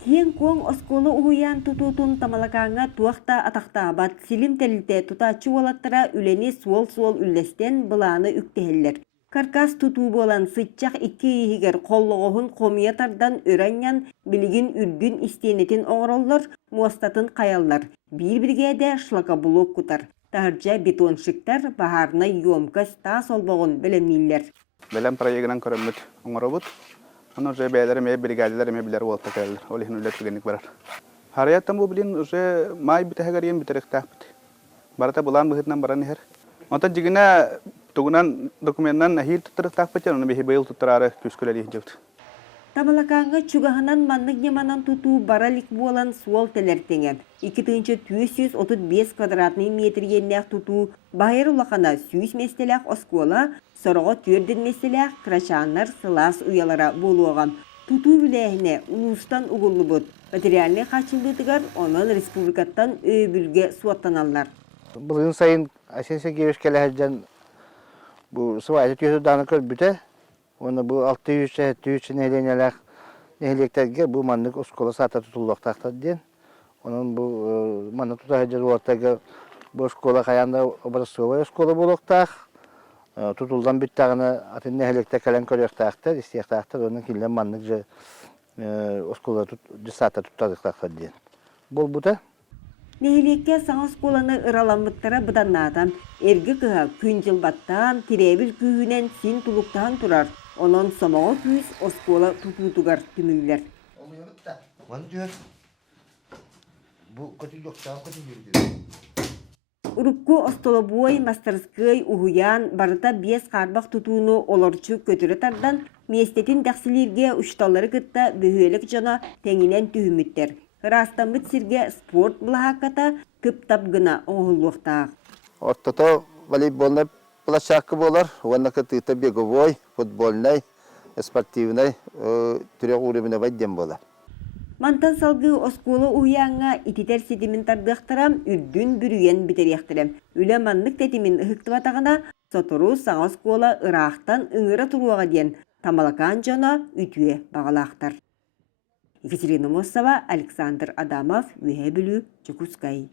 Тиен куң осколы уян тутутун тамалакаңа туақта атақтабат силим тәлілте тутачы олаттара үлени суол үллестен бұланы үктехеллер. Каркас туту болан сытчақ икки ихигер қоллығығын қомиятардан өраннян білігін үргін истенетін оңыроллар муастатын қаяллар. Bir-birgede шлака блок кутар. Тахаржа бетоншиктар бахарна йомкас тас олбоғын білемнилер. Белем проектынан көрөммүт оңоробут. Onu уже бәйләре бригадалар билер болта келдер. Ол ихне үлет генек барар. Хараяттан бу билин уже май битәгәрен битерек тапты. Барата булан быһытнан баран хер. Онта жигенә тугунан документнан нахир тутырык тапты, оны бихи быйыл туттырары күскөләли җыгты. Тамалакаңга чугаһынан маннык яманан туту баралик болан суол телертеңе. 235 квадратный метр еннәк туту байыр улакана сүйс местеләк оскола, сорого түрден местеләк крачаннар сылас уялара болуган. Туту биләһенә улустан угуллыбыт. Материальный хачылдыгар онын республикаттан өбүлгә суаттаналар. Быгын сайын Асенсе кебешкеләһәҗән бу сывайты төйдән көрбүтә. Оны бу 600 нәленеләк нәлектерге бу маннык оскола сата тутуллыктакта ден. Onun bu manı tutacağız ortaya bu şkola kayanda obrazsova şkola buluktak. Tutuldan bittağını atın nehelekte kalan körüyaktaktır, istiyaktaktır. Onun kilden manlıkça şkola sata tutacaktaktır diyen. Bol bu da. Nehelekke sağa şkolanı ıralanmıttara bıdannadan, ergi kıha küncilbattan, tirebil kühünen sin tuluktan turar. Onun somağı küs o şkola tututugar tümüller. Bu kötü yok, daha kötü yürüyor. Urukku Ostoloboy Mastarskay uhuyan barıta 5 karbaq tutuunu olorçu kötürü tardan miestetin daqsilirge uçtalları kıtta bühüyelik jana tenginen tühümütter. Rastamıt sirge sport bulahakata kıp tapgına oğulluqtaq. Ortada voleybolna площадка болар, онна кытыта беговой, футбольный, спортивный, түрек уровня вайден болар. Мантан салгы осколы уяңа ититер сетимин тардықтырам үрдүн бүрüyen битерияқтырам. Үлі маннык тетимин ыхықтыватағына сотору саңа оскола ырақтан ыңыра тұруаға ден тамалакан жана үтуе бағалақтар. Екатерина Мосова, Александр Адамов, Үхе Бүлі, Чекускай.